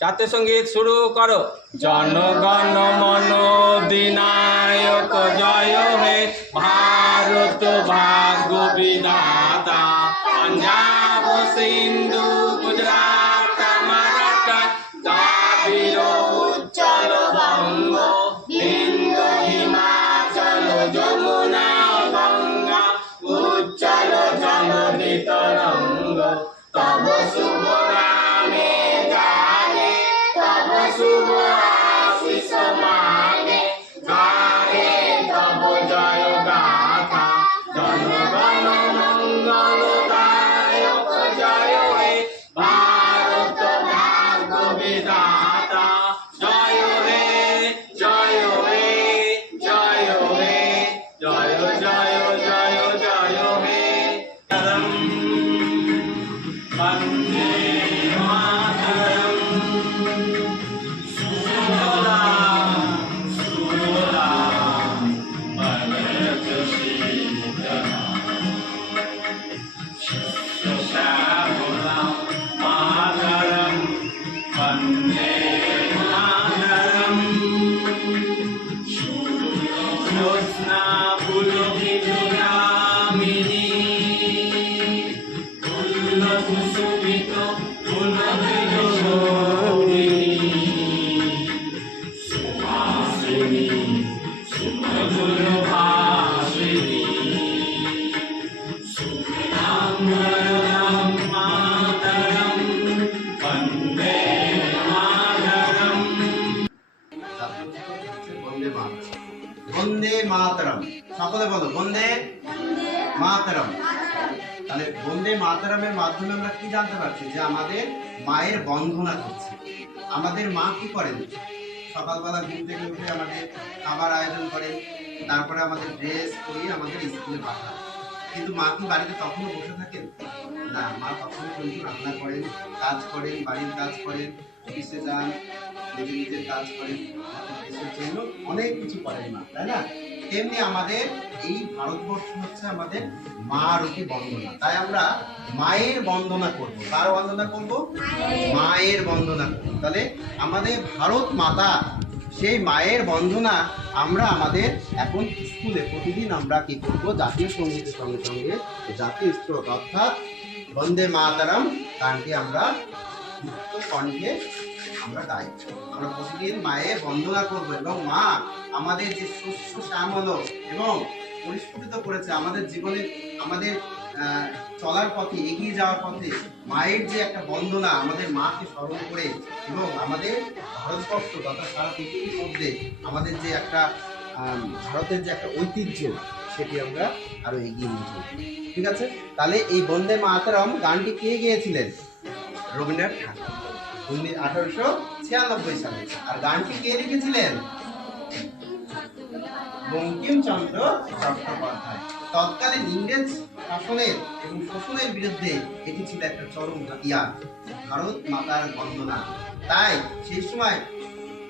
জাতীয় সঙ্গীত শুরু করো। জনগণ মন অধিনায়ক জয় হে ভারত ভাগ্য বিধাতা, পাঞ্জাব সিন্ধু গুজরাট মারাঠা দ্রাবিড় উচ্চল বঙ্গ, বিন্দু হিমাচল যমুনা গঙ্গা, উচ্চল জলধি তরঙ্গ। তব শুভ নামে জাগে, তব শুভ আশিস মাগে, গায়ে তব জয় গাথা। জনগণ মঙ্গলদায়ক জয় হে ভারত ভাগ্য বিধাতা, জয় হে জয় হে জয় হে জয় জয় জয় জয় হে। বন্দে মাতরম, সুজলাম সুফলাম মলয়জশীতলাম, শস্যশ্যামলাম মাতরম, বন্দে মাতরম। জ্যোৎস্না পুলকিতযামিনী, কুসুমিত ফুলকিত শোভিনী, সুহাসিনী সুমধুর ভাষিণী, সুখদাং বরদাং মাতরম, বন্দে মাতরম। বন্দে মাতরম, বন্দে মাতরম। সকলে বলো বন্দে মাতরম। তাহলে বন্দে মাতরমের মাধ্যমে আমরা কি জানতে পারছি? যে আমাদের মায়ের বন্দনা করছে। আমাদের মা কি করেন? সকালবেলা ঘুম থেকে উঠে আমাদের খাবার আয়োজন করেন, তারপরে আমাদের ড্রেস পরিয়ে আমাদের স্কুলে পাঠান। কিন্তু মা কি বাড়িতে তখনও বসে থাকেন? না, মা তখনও কিন্তু রান্না করেন, কাজ করেন, বাড়ির কাজ করেন, অফিসে যান, নিজের কাজ করেন, দেশের জন্য অনেক কিছু করেন মা, তাই না? তেমনি আমাদের এই ভারতবর্ষ হচ্ছে আমাদের মা রূপী বন্দনা। তাই আমরা মায়ের বন্দনা করব। কার বন্দনা করব? মায়ের বন্দনা করব। তাহলে আমাদের ভারত মাতা, সেই মায়ের বন্দনা আমরা আমাদের এখন স্কুলে প্রতিদিন আমরা কি করব? জাতীয় সঙ্গীতের সঙ্গে সঙ্গে জাতীয় স্তোত্র অর্থাৎ বন্দে মাতরম গানটি আমরা মুক্ত কণ্ঠে আমরা গাই। আমরা প্রতিদিন মায়ের বন্দনা করব এবং মা আমাদের যে শস্য শ্যামল এবং পরিস্ফুটিত করেছে আমাদের জীবনে, আমাদের চলার পথে, এগিয়ে যাওয়ার পথে মায়ের যে একটা বন্দনা, আমাদের মাকে স্মরণ করে এবং আমাদের ভারতবর্ষ তথা সারা পৃথিবীর মধ্যে আমাদের যে একটা ভারতের যে একটা ঐতিহ্য, সেটি আমরা আরো এগিয়ে নিয়ে যাব। ঠিক আছে? তাহলে এই বন্দে মাতরম গানটি কে গেয়েছিলেন? রবীন্দ্রনাথ ঠাকুর 1896 সালে। আর গানটি কে লিখেছিলেন? বঙ্কিমচন্দ্র চট্টোপাধ্যায়। তৎকালীন ইংরেজ শাসনের এবং শোষণের বিরুদ্ধে এটি ছিল একটা চরম হাতিয়ার, ভারত মাতার বন্দনা। তাই সেই সময়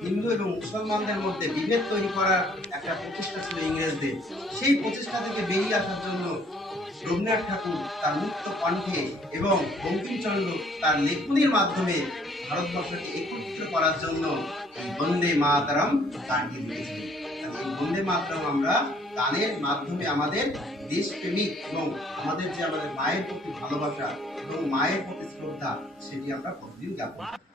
হিন্দু এবং মুসলমানদের মধ্যে বিভেদ তৈরি করার একটা প্রচেষ্টা ছিল ইংরেজদের। সেই প্রচেষ্টা থেকে বেরিয়ে আসার জন্য রবীন্দ্রনাথ ঠাকুর তার মুক্ত কণ্ঠে এবং বঙ্কিমচন্দ্র তার লেখনীর মাধ্যমে ভারতবর্ষকে একত্রিত করার জন্য এই বন্দে মাতরম গানটি লিখেছিলেন। এই বন্দে মাতরম আমরা গানের মাধ্যমে আমাদের দেশপ্রেমিক এবং আমাদের মায়ের প্রতি ভালোবাসা এবং মায়ের প্রতি শ্রদ্ধা, সেটি আমরা প্রতিদিন জ্ঞাপন করি।